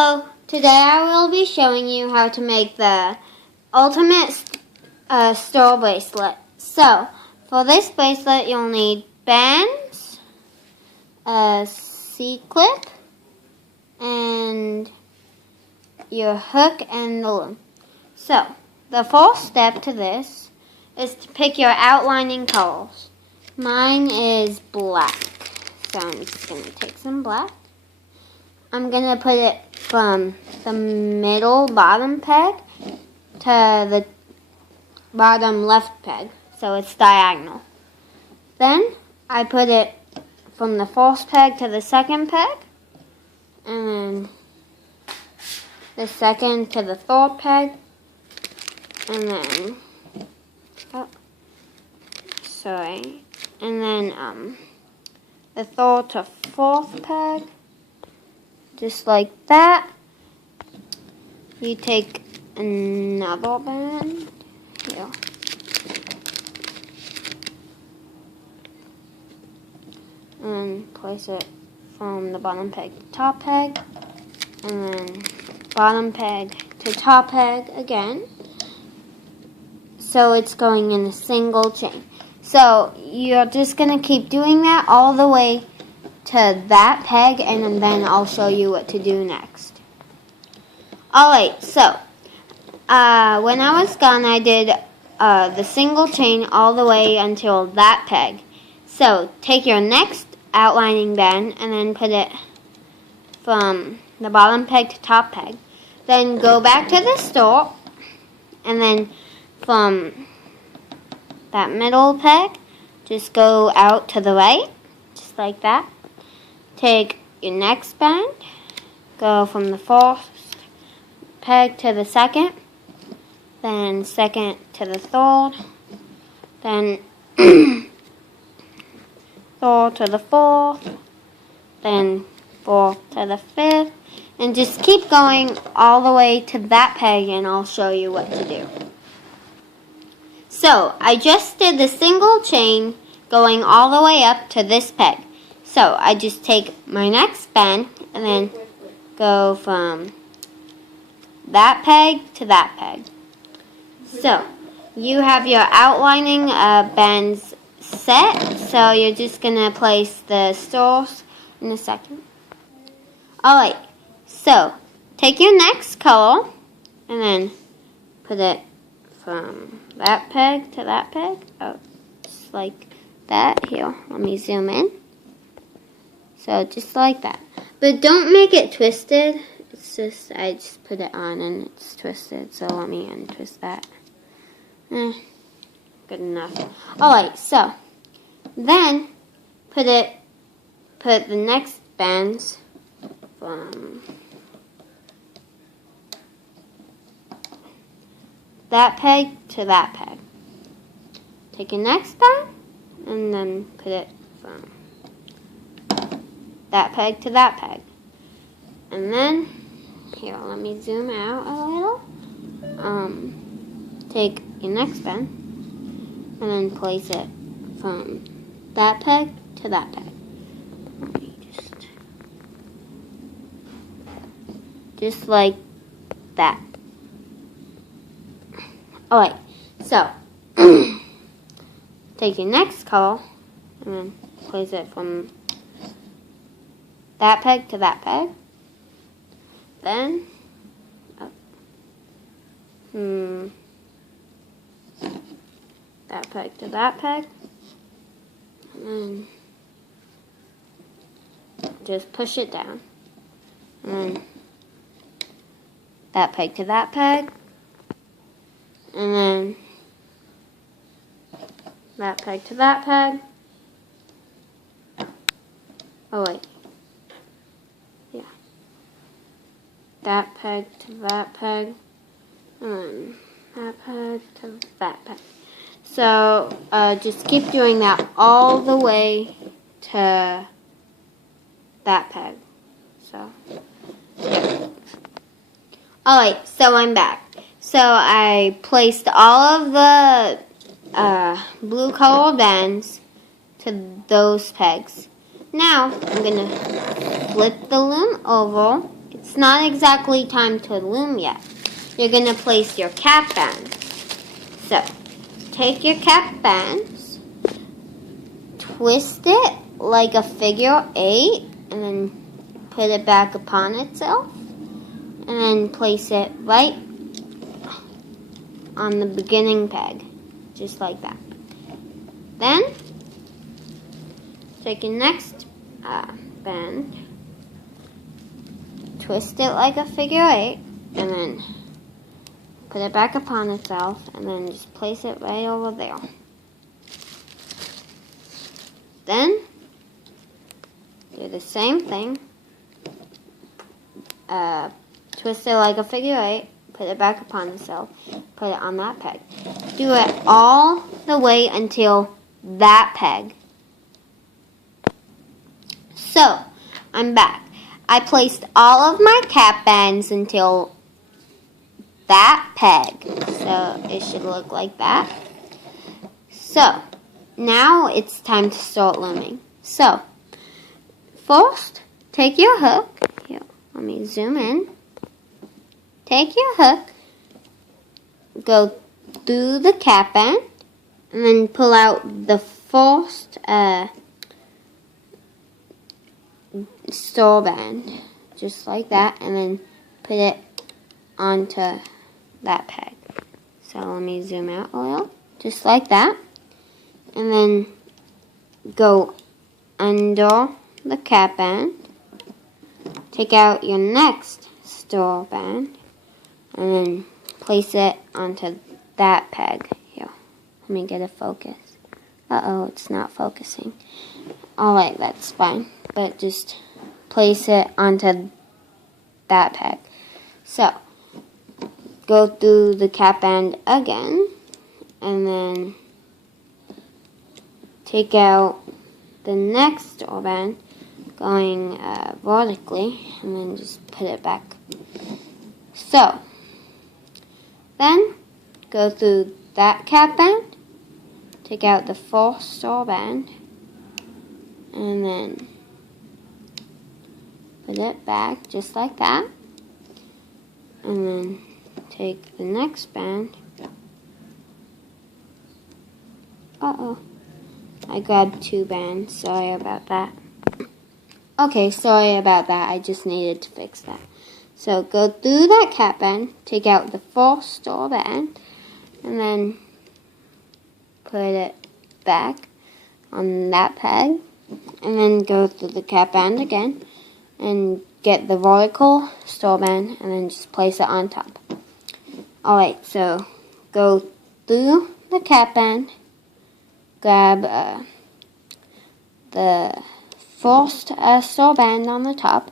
So today I will be showing you how to make the ultimate store bracelet. So for this bracelet you'll need bands, a C-clip, and your hook and the loom. So the first step to this is to pick your outlining colors. Mine is black, so I'm just going to take some black. I'm going to put it from the middle bottom peg to the bottom left peg, so it's diagonal. Then I put it from the first peg to the second peg, and then the second to the third peg, and then, the third to fourth peg. Just like that. You take another band here. And place it from the bottom peg to top peg. And then bottom peg to top peg again. So it's going in a single chain. So you're just going to keep doing that all the way to that peg, and then I'll show you what to do next. Alright, so when I was done, I did the single chain all the way until that peg. So take your next outlining band and then put it from the bottom peg to top peg. Then go back to the start, and then from that middle peg, just go out to the right, just like that. Take your next band, go from the first peg to the second, then second to the third, then third to the fourth, then fourth to the fifth, and just keep going all the way to that peg, and I'll show you what to do. So I just did the single chain going all the way up to this peg. So I just take my next band and then go from that peg to that peg. So you have your outlining bands set, so you're just going to place the stars in a second. Alright, so take your next color and then put it from that peg to that peg. Oh, just like that. Here, let me zoom in. So just like that. But don't make it twisted. It's just, I just put it on and it's twisted. So let me untwist that. Good enough. Alright, so then put the next bands from that peg to that peg. Take your next band and then put it from that peg to that peg. And then, here, let me zoom out a little. Take your next band and then place it from that peg to that peg. Let me just like that. Alright, so take your next color and then place it from that peg to that peg. Then that peg to that peg. And then just push it down. And then that peg to that peg. And then that peg to that peg. Oh wait. Yeah. That peg to that peg. And that peg to that peg. So just keep doing that all the way to that peg. So yeah. Alright, so I'm back. So I placed all of the blue color bands to those pegs. Now I'm going to flip the loom over. It's it's not exactly time to loom yet. You're going to place your cap bands. So, take your cap bands, twist it like a figure 8, and then put it back upon itself, and then place it right on the beginning peg, just like that. Then, take your next band, twist it like a figure 8, and then put it back upon itself, and then just place it right over there. Then, do the same thing. Twist it like a figure 8, put it back upon itself, put it on that peg. Do it all the way until that peg. So, I'm back. I placed all of my cap bands until that peg. So, it should look like that. So, now it's time to start looming. So, first, take your hook. Here, let me zoom in. Take your hook, go through the cap band, and then pull out the first store band, just like that, and then put it onto that peg. So let me zoom out a little, just like that, and then go under the cap band, take out your next store band, and then place it onto that peg. Here, let me get a focus. Uh-oh, it's not focusing. Alright, that's fine. But just place it onto that peg. So, go through the cap band again, and then take out the next store band, going vertically, and then just put it back. So, then go through that cap band, take out the first store band, and then put it back just like that, and then take the next band. Uh-oh, I grabbed 2 bands, sorry about that. Okay, sorry about that, I just needed to fix that. So go through that cap band, take out the first store band, and then put it back on that peg, and then go through the cap band again, and get the vertical store band, and then just place it on top. Alright, so go through the cap band, grab the first store band on the top,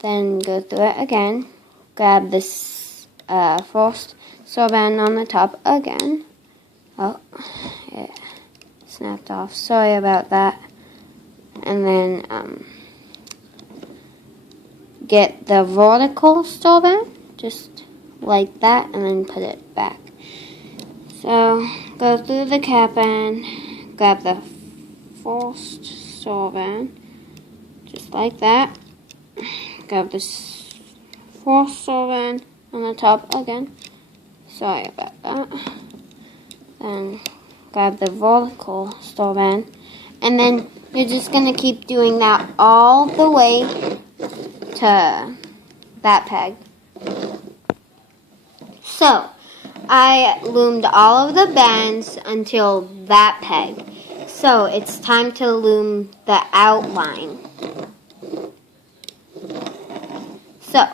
then go through it again, grab this first store band on the top again. Oh, it snapped off. Sorry about that. And then get the vertical store band, just like that, and then put it back. So, go through the cap band, grab the first store band, just like that. Grab this first store band on the top again. Sorry about that. Then grab the vertical store band, and then you're just going to keep doing that all the way to that peg. So, I loomed all of the bands until that peg. So, it's time to loom the outline. So,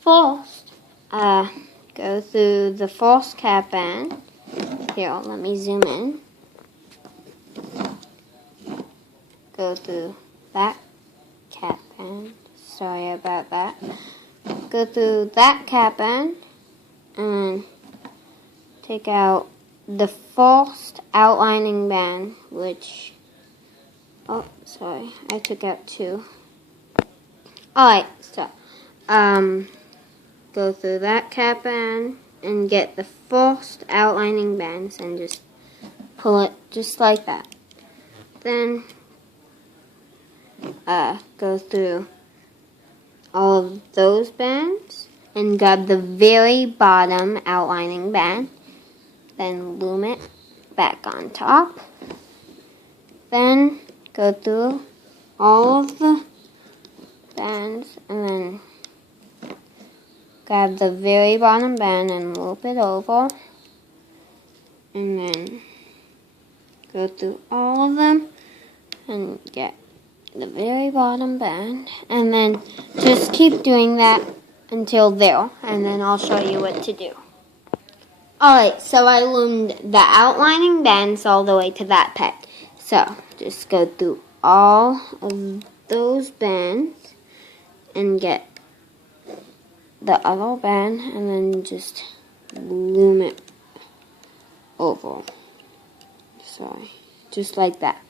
first, go through the first cap band. Here, let me zoom in. Go through that cap band. Sorry about that. Go through that cap band and take out the first outlining band, which, oh, sorry, I took out 2. Alright, so, go through that cap band and get the first outlining bands and just pull it just like that. Then, go through all of those bands and grab the very bottom outlining band. Then loom it back on top. Then go through all of the bands and then grab the very bottom band and loop it over. And then go through all of them and get the very bottom band. And then just keep doing that until there. And then I'll show you what to do. Alright, so I loomed the outlining bands all the way to that peg. So, just go through all of those bands and get the other band and then just loom it over. Sorry, just like that.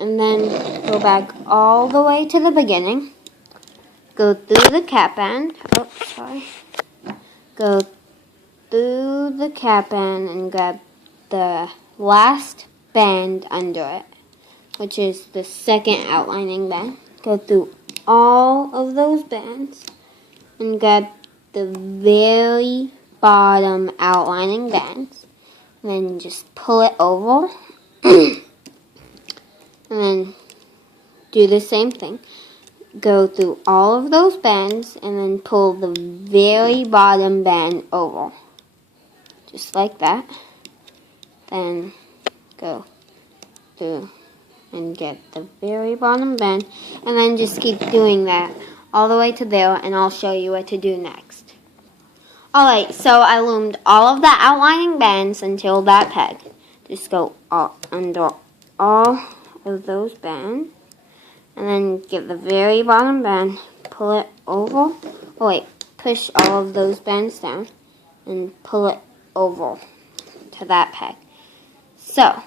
And then go back all the way to the beginning. Go through the cap band. Oh, sorry. Go through the cap band and grab the last band under it, which is the second outlining band. Go through all of those bands and grab the very bottom outlining bands. And then just pull it over. And then do the same thing. Go through all of those bands and then pull the very bottom band over. Just like that. Then go through and get the very bottom band. And then just keep doing that all the way to there, and I'll show you what to do next. Alright, so I loomed all of the outlining bands until that peg. Just go under all of those bands. And then get the very bottom band, pull it over. Oh wait, push all of those bands down and pull it over to that peg. So,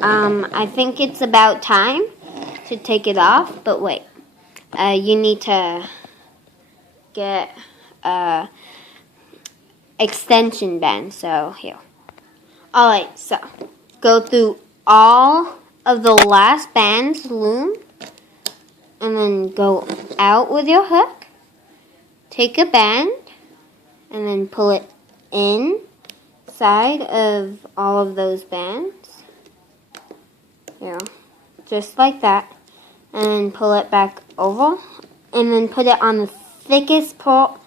I think it's about time to take it off, but wait. You need to get extension band, so here. Alright, so go through all of the last bands loom and then go out with your hook. Take a band and then pull it inside of all of those bands. Here, just like that. And then pull it back over and then put it on the thickest part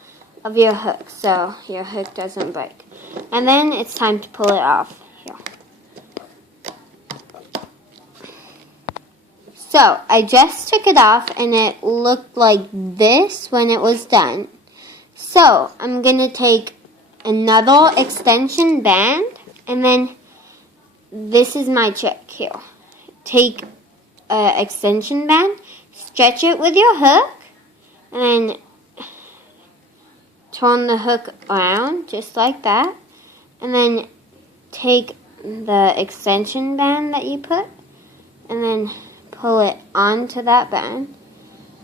of your hook so your hook doesn't break. And then it's time to pull it off. Here. So I just took it off and it looked like this when it was done. So I'm going to take another extension band and then this is my trick here. Take an extension band, stretch it with your hook, and then turn the hook around just like that. And then take the extension band that you put and then pull it onto that band.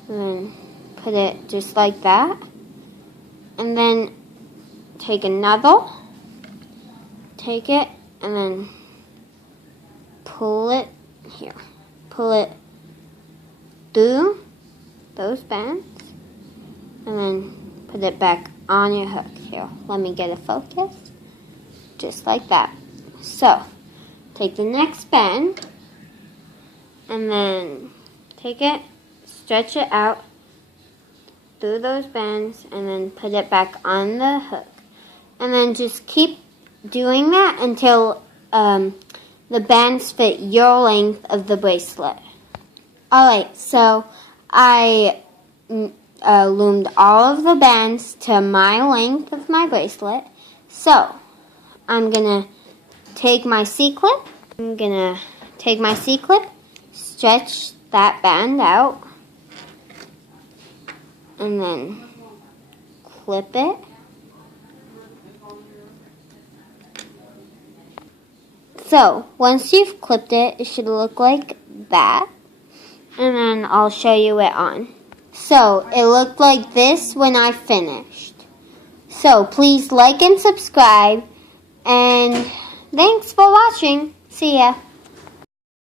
And then put it just like that. And then take another, take it, and then pull it here. Pull it through those bands. And then put it back on your hook. Here, let me get a focus. Just like that. So, take the next band. And then take it, stretch it out through those bands, and then put it back on the hook. And then just keep doing that until the bands fit your length of the bracelet. Alright, so I loomed all of the bands to my length of my bracelet. So, I'm going to take my C-clip. Stretch that band out. And then clip it. So, once you've clipped it, it should look like that. And then I'll show you it on. So, it looked like this when I finished. So, please like and subscribe. And thanks for watching. See ya.